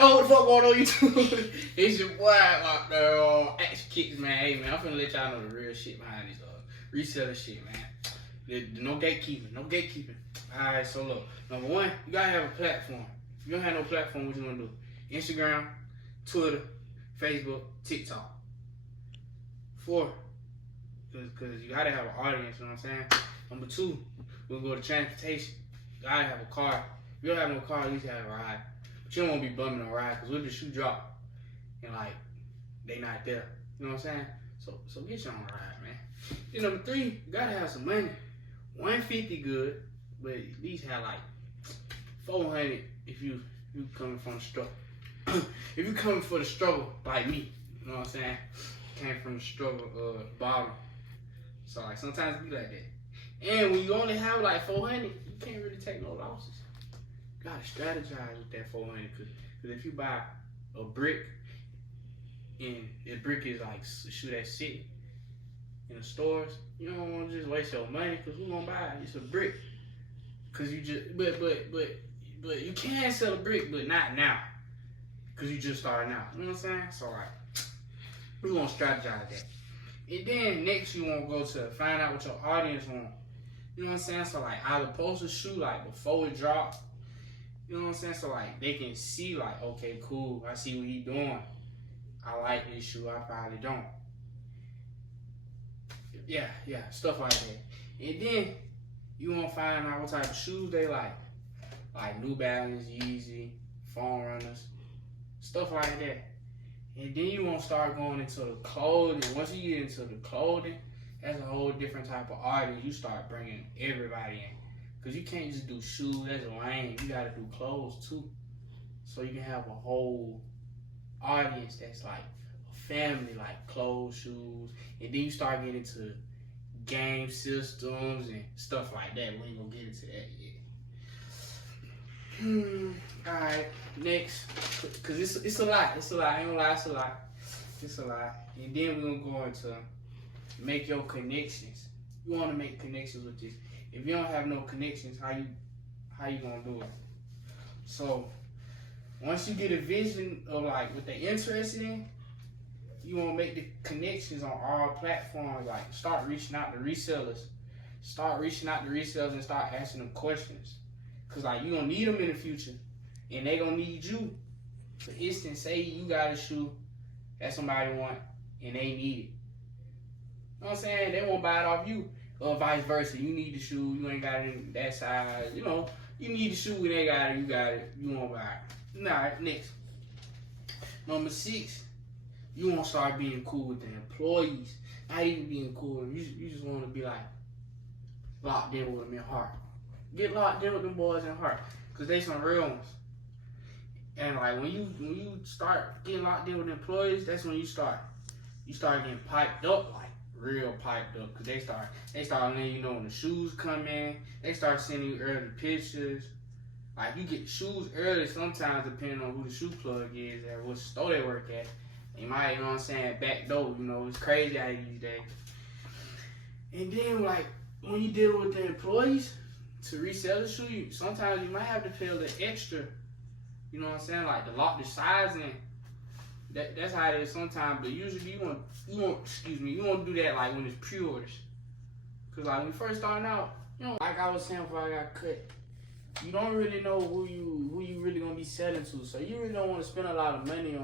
Oh, what the fuck going on YouTube? It's your boy out there, Action Kicks, man. Hey, man, I'm finna let y'all know the real shit behind this reseller shit, man. No gatekeeping, no gatekeeping. Alright, so look, number one, you gotta have a platform. If you don't have no platform, what you gonna do? Instagram, Twitter, Facebook, TikTok. 4, because you gotta have an audience, you know what I'm saying? Number 2, we'll go to transportation. You gotta have a car. If you don't have no car, at least have a ride. But you don't want to be bumming a ride, because what if the shoe drop and like they not there? You know what I'm saying? So get you on a ride, man. Then number 3, you gotta have some money. 150 good, but at least have like 400 if you coming from the struggle. If you coming for the struggle like me, you know what I'm saying? Came from the struggle bottom. So like sometimes it be like that. And when you only have like 400, you can't really take no losses. You gotta strategize with that 400, cause if you buy a brick and the brick is like a shoe that's sitting in the stores, you don't want to just waste your money, cause who gonna buy it? It's a brick. Cause you just but you can sell a brick, but not now, cause you just starting out. You know what I'm saying? So like, we gonna strategize that. And then next you wanna go to find out what your audience want. You know what I'm saying? So like either post a shoe like before it drop. You know what I'm saying? So like they can see like, okay, cool, I see what he doing. I like this shoe, I probably don't. Yeah, stuff like that. And then you wanna find out what type of shoes they like New Balance, Yeezy, Foam Runners, stuff like that. And then you won't start going into the clothing. Once you get into the clothing, that's a whole different type of audience. You start bringing everybody in. Because you can't just do shoes, that's lame. You got to do clothes too. So you can have a whole audience that's like a family, like clothes, shoes. And then you start getting into game systems and stuff like that. We ain't going to get into that yet. Alright, next, because it's a lot, I ain't gonna lie, it's a lot, and then we're gonna go into make your connections. You want to make connections with this. If you don't have no connections, how you gonna do it? So once you get a vision of like what they interested in, you want to make the connections on all platforms. Like start reaching out to resellers, and start asking them questions. Cause like you gonna need them in the future, and they gonna need you. For instance, say you got a shoe that somebody want, and they need it. You know what I'm saying? They won't buy it off you, or vice versa. You need the shoe, you ain't got it in that size. You know, you need the shoe, and they got it, you got it. You won't buy it. Alright, next. Number 6, you want to start being cool with the employees. Not even being cool. You just want to be like locked in with them in heart. Get locked in with them boys in heart, cause they some real ones. And like when you start getting locked in with employees, that's when you start getting piped up, like real piped up, cause they start letting you know when the shoes come in. They start sending you early pictures. Like you get shoes early sometimes, depending on who the shoe plug is at what store they work at. You might, you know what I'm saying, back door. You know, it's crazy out these days. And then like when you deal with the employees to resell the shoe, sometimes you might have to pay a little extra. You know what I'm saying? Like to lock the size in. That's how it is sometimes. But usually you want to do that like when it's pre-orders. Cause like when you first starting out, you know, like I was saying before I got cut, you don't really know who you really gonna be selling to. So you really don't want to spend a lot of money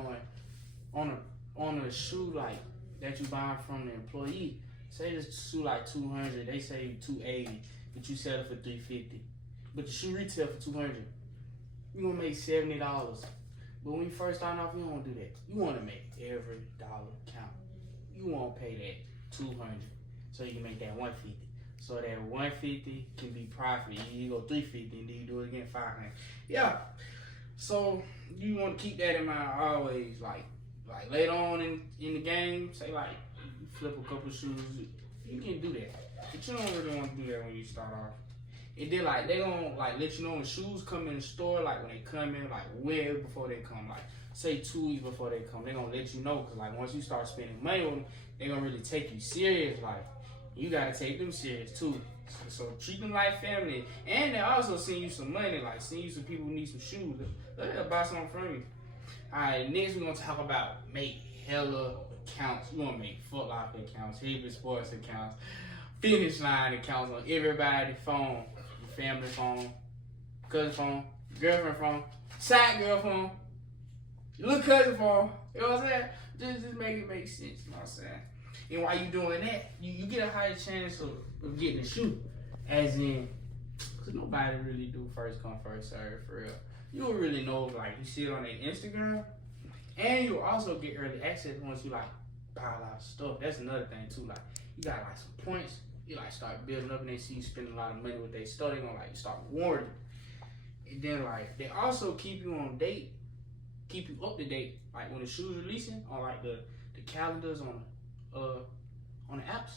on a shoe like that you buying from the employee. Say this shoe like 200, they say 280, but you sell it for 350. But the shoe retail for 200. You gonna make $70. But when you first start off, you don't want to do that. You want to make every dollar count. You want to pay that 200 so you can make that 150. So that 150 can be profit. You go 350 and then you do it again 500. Yeah. So you want to keep that in mind always. Like later on in the game, say like you flip a couple shoes, you can do that. But you don't really want to do that when you start off. And then like they gonna like let you know when shoes come in the store, like when they come in, like way before they come, like say 2 weeks before they come, they gonna let you know, cause like once you start spending money on them, they gonna really take you serious. Like you gotta take them serious too. So treat them like family, and they also send you some money, like send you some people who need some shoes. Let them buy something from you. Alright, next we're gonna talk about make hella accounts. We're gonna make Foot Locker accounts, Hebrew Sports accounts, Finish Line accounts on everybody's phone. Your family phone, cousin phone, girlfriend phone, side girl phone, your little cousin phone. You know what I'm saying? Just make it make sense, you know what I'm saying? And while you doing that, you get a higher chance of getting a shoe. As in, because nobody really do first come, first serve, for real. You'll really know, like, you see it on their Instagram, and you'll also get early access once you, like, buy a lot of stuff. That's another thing, too. Like, you got, like, some points. You, like, start building up, and they see you spending a lot of money with their stuff. They're going to, like, start rewarding. And then, like, they also keep you on date, keep you up to date. Like, when the shoes releasing, on, like, the calendars on the apps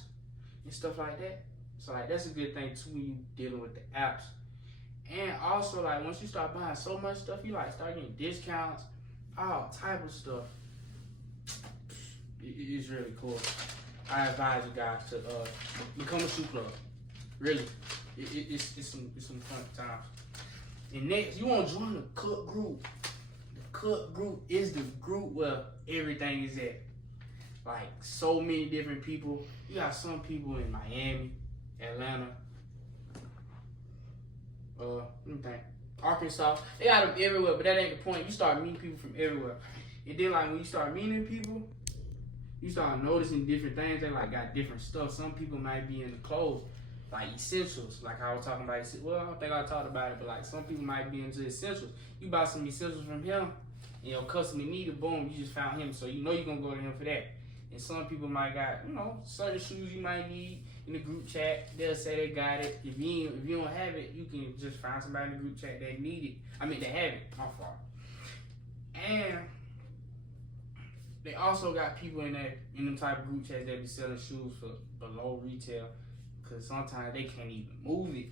and stuff like that. So like that's a good thing too when you dealing with the apps. And also like once you start buying so much stuff, you like start getting discounts, all type of stuff. It's really cool. I advise you guys to become a shoe club. Really, it's some fun times. And next, you want to join the Cook group. The Cook group is the group where everything is at. Like so many different people. You got some people in Miami, Atlanta, let me think, Arkansas. They got them everywhere, but that ain't the point. You start meeting people from everywhere. And then like when you start meeting people, you start noticing different things. They like got different stuff. Some people might be in the clothes, like essentials. Like I was talking about, well, I don't think I talked about it, but like some people might be into essentials. You buy some essentials from him, and your customer needed, boom, you just found him. So you know you're gonna go to him for that. And some people might got, you know, certain shoes you might need in the group chat. They'll say they got it. If you don't have it, you can just find somebody in the group chat that need it. I mean, they have it. My fault. And they also got people in them type of group chats that be selling shoes for below retail, because sometimes they can't even move it.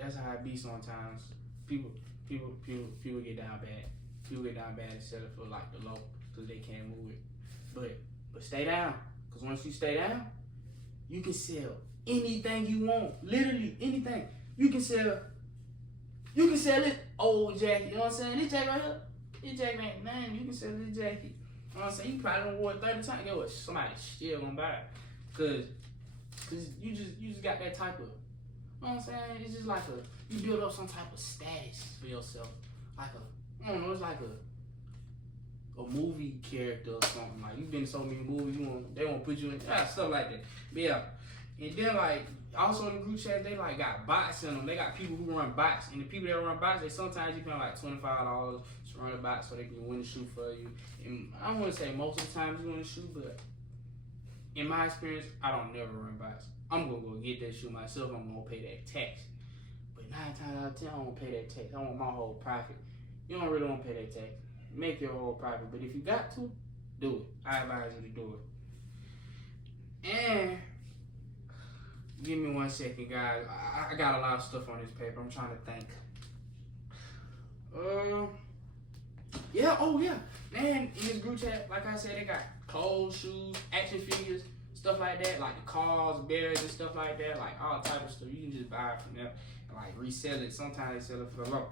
That's how it be sometimes. People get down bad. People get down bad and sell it for like the low because they can't move it. But stay down, because once you stay down, you can sell anything you want. Literally anything. You can sell it old jacket. You know what I'm saying? This jacket right here, this jacket ain't nothing. You can sell this jacket. You know what I'm saying? You probably don't wore it 30 times. Guess what? Somebody still gonna buy it. Cause you just got that type of, you know what I'm saying? It's just like you build up some type of status for yourself. Like I don't know, it's like a movie character or something. Like you've been in so many movies, they won't put you in stuff like that. But yeah. And then like also in the group chat, they like got bots in them. They got people who run bots, and the people that run bots, they sometimes you pay like $25 to run a bot so they can win the shoe for you. And I don't want to say most of the time you win the shoe, but in my experience, I don't never run bots. I'm gonna go get that shoe myself. I'm gonna pay that tax. But 9 times out of 10, I don't want to pay that tax. I want my whole profit. You don't really want to pay that tax. Make your whole profit, but if you got to, do it. I advise you to do it. And give me 1 second, guys. I got a lot of stuff on this paper. I'm trying to think. Yeah, oh yeah. Man, in this group chat, like I said, they got clothes, shoes, action figures, stuff like that, like the cars, bears, and stuff like that, like all type of stuff. You can just buy it from them and like resell it. Sometimes they sell it for low.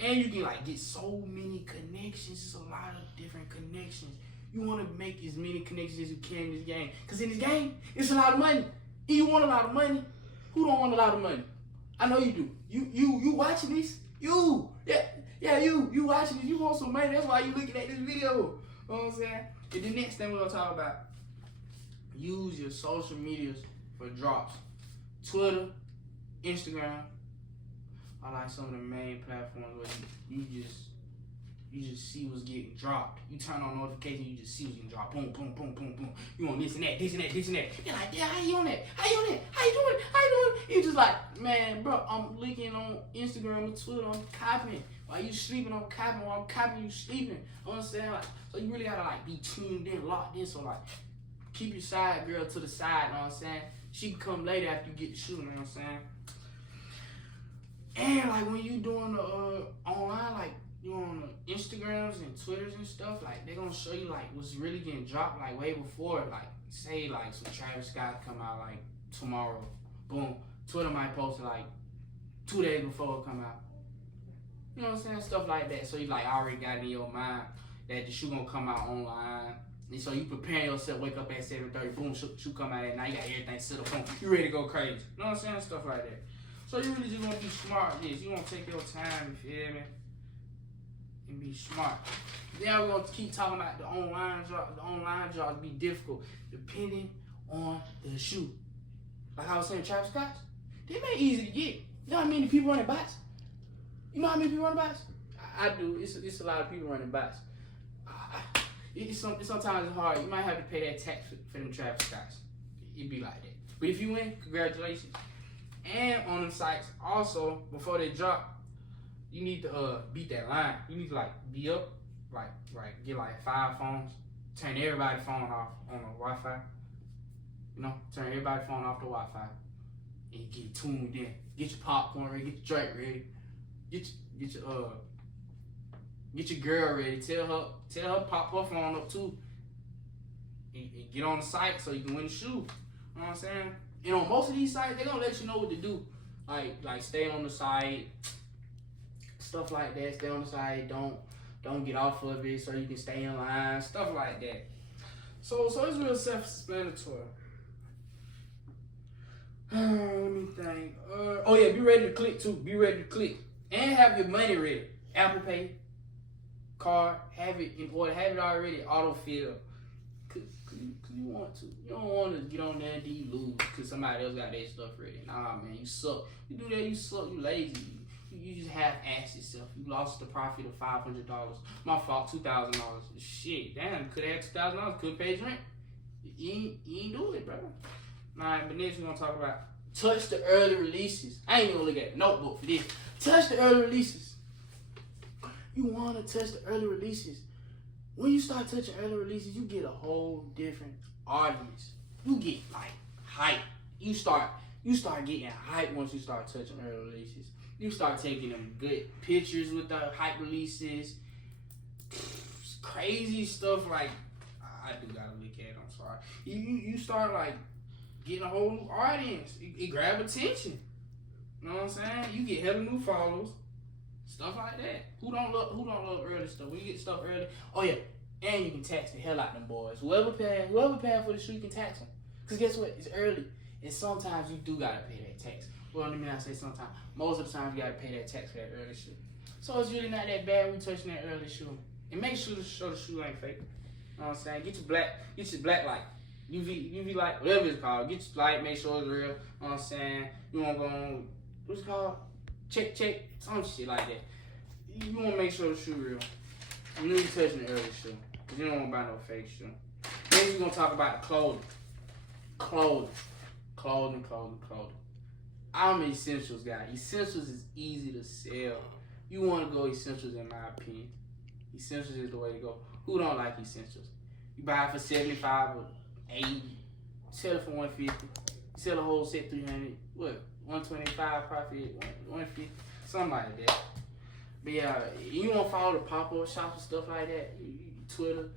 And you can like get so many connections. It's a lot of different connections. You want to make as many connections as you can in this game. Because in this game, it's a lot of money. And you want a lot of money. Who don't want a lot of money? I know you do. You watching this? You watching this. You want some money. That's why you looking at this video. You know what I'm saying? And the next thing we're going to talk about, use your social medias for drops. Twitter, Instagram, are like some of the main platforms where you just see what's getting dropped. You turn on notifications, you just see what's getting dropped. Boom, boom, boom, boom, boom. You want this and that, this and that, this and that. You're like, yeah, how you on that? How you on that? How you doing? How you doing? You just like, man, bro, I'm looking on Instagram and Twitter, I'm copying. While you sleeping, I'm copying. While I'm copying, you sleeping. You know what I'm saying? Like, so you really gotta like be tuned in, locked in. So like, keep your side girl to the side. You know what I'm saying? She can come later after you get the shoe. You know what I'm saying? And like when you doing the online, like you on the Instagrams and Twitters and stuff, like they gonna show you like what's really getting dropped like way before. Like say like some Travis Scott come out like tomorrow, boom. Twitter might post it like 2 days before it come out. You know what I'm saying? Stuff like that. So you like already got it in your mind that the shoe gonna come out online. And so you preparing yourself, wake up at 7:30, boom, shoe come out at night, you got everything set up, boom, you ready to go crazy. You know what I'm saying? Stuff like that. So you really just wanna be smart with this. You wanna take your time, you feel me? And be smart. Then we're gonna keep talking about the online jobs. The online jobs be difficult depending on the shoe. Like I was saying, Travis Scott's, they make it easy to get. You know how many people running bots? You know how many people running bots? I do. It's a lot of people running bots. Sometimes it's hard. You might have to pay that tax for them Travis Scotts. It be like that. But if you win, congratulations. And on them sites, also, before they drop, you need to beat that line. You need to like be up, like get like 5 phones, turn everybody's phone off on the Wi-Fi. You know, turn everybody's phone off the Wi-Fi, and get tuned in. Get your popcorn ready, get your drink ready, get your girl ready. Tell her pop her phone up too, and get on the site so you can win the shoe. You know what I'm saying? And on most of these sites, they're gonna let you know what to do. Like stay on the site, stuff like that. Stay on the site. Don't get off of it so you can stay in line. Stuff like that. So it's real self-explanatory. Let me think. Oh yeah, be ready to click too. Be ready to click and have your money ready. Apple Pay, card, have it in order. Have it already autofill. Cause you want to. You don't want to get on there and you lose because somebody else got their stuff ready. Nah, man, you suck. You do that, you suck. You lazy. You just half-assed yourself. You lost the profit of $500. My fault, $2,000. Shit, damn, could have had $2,000. Could pay rent. You ain't do it, bro. Alright, but next we're gonna talk about touch the early releases. I ain't even gonna look at the notebook for this. Touch the early releases. You wanna touch the early releases. When you start touching early releases, you get a whole different audience. You get like hype. You start getting hype once you start touching early releases. You start taking them good pictures with the hype releases. Crazy stuff like I do gotta look at it, I'm sorry. You start like getting a whole new audience. It grab attention. You know what I'm saying? You get hella new followers. Stuff like that. Who don't love early stuff? When you get stuff early, oh yeah, and you can tax the hell out of them boys. Whoever paying for the shoe, you can tax them. Cause guess what? It's early, and sometimes you do gotta pay that tax. Well, let me not say sometimes. Most of the time, you gotta pay that tax for that early shoe. So it's really not that bad when you touching that early shoe. And make sure the shoe ain't fake. You know what I'm saying? Get your black light. UV light, whatever it's called. Get your light, make sure it's real. You know what I'm saying? You wanna go on, what's it called? Check, some shit like that. You wanna make sure the shoe real. You know you're touching the early shoe. Cause you don't wanna buy no fake shoe. Then we're gonna talk about the clothing. Clothing. I'm an essentials guy. Essentials is easy to sell. You wanna go essentials in my opinion. Essentials is the way to go. Who don't like essentials? You buy it for 75 or 80, sell it for 150. You sell a whole set 300. What? 125 profit, 150, something like that. But yeah, you want to follow the pop-up shops and stuff like that. Twitter,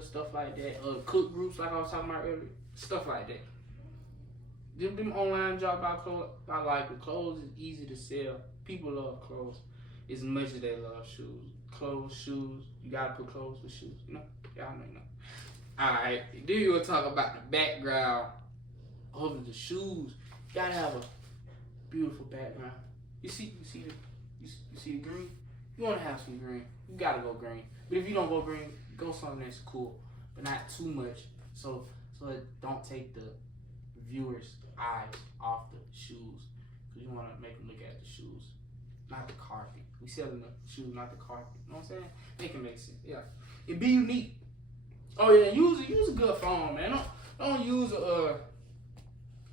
stuff like that. Cook groups like I was talking about earlier, stuff like that. Them online jobs about clothes, I like it. Clothes is easy to sell. People love clothes as much as they love shoes. Clothes, shoes, you gotta put clothes with shoes. You know, y'all know. Alright, then you gonna talk about the background of the shoes. You gotta have a beautiful background. You see the green? You wanna have some green. You gotta go green. But if you don't go green, go something that's cool, but not too much. So it don't take the viewers' eyes off the shoes. Cause you wanna make them look at the shoes, not the carpet. We selling the shoes, not the carpet. You know what I'm saying? Make it make sense. Yeah. And be unique. Oh yeah, use a good phone, man. Don't use a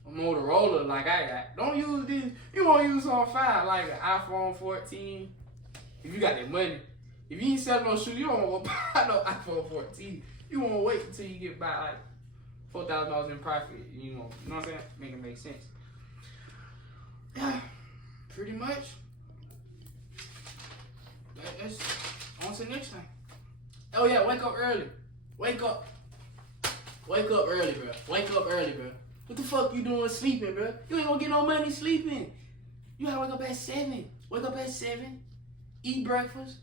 Motorola like I got. Don't use this. You want to use on fire like an iPhone 14. If you got that money. If you ain't selling no shoes, you don't want to buy no iPhone 14. You want to wait until you get by like $4,000 in profit. You know what I'm saying? Make it make sense. Yeah, pretty much. That's on to the next thing. Oh yeah, wake up early. Wake up early, bro. What the fuck you doing sleeping, bro? You ain't gonna get no money sleeping. You gotta wake up at 7. Wake up at 7. Eat breakfast.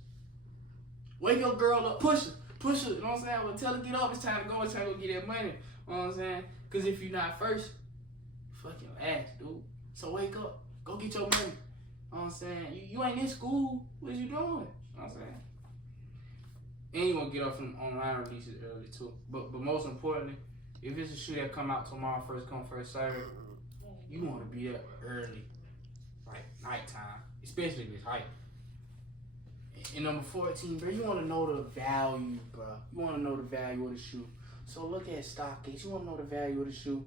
Wake your girl up. Push her. You know what I'm saying? Well, tell her get up. It's time to go. It's time to go get that money. You know what I'm saying? Because if you're not first, fucking ass, dude. So wake up. Go get your money. You know what I'm saying? You ain't in school. What you doing? You know what I'm saying? And you want to get up from online releases early too. But most importantly, if it's a shoe that come out tomorrow, first come, first serve, you want to be there early. Like nighttime. Especially if it's hype. And number 14, bro, you want to know the value, bro. You want to know the value of the shoe. So look at StockX. You want to know the value of the shoe.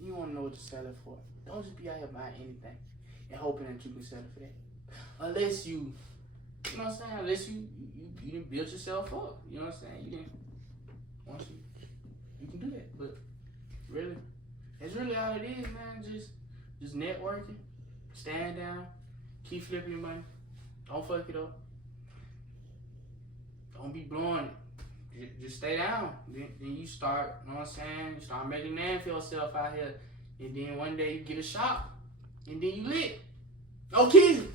You want to know what to sell it for. Don't just be out here buying anything and hoping that you can sell it for that. Unless you know what I'm saying? Unless you didn't build yourself up. You know what I'm saying? You didn't. Once you can do that. But really, that's really all it is, man. Just networking, stand down, keep flipping your money. Don't fuck it up. Don't be blowing it. Just stay down. Then you start, you know what I'm saying? You start making a name for yourself out here. And then one day you get a shop. And then you lit. No kidding.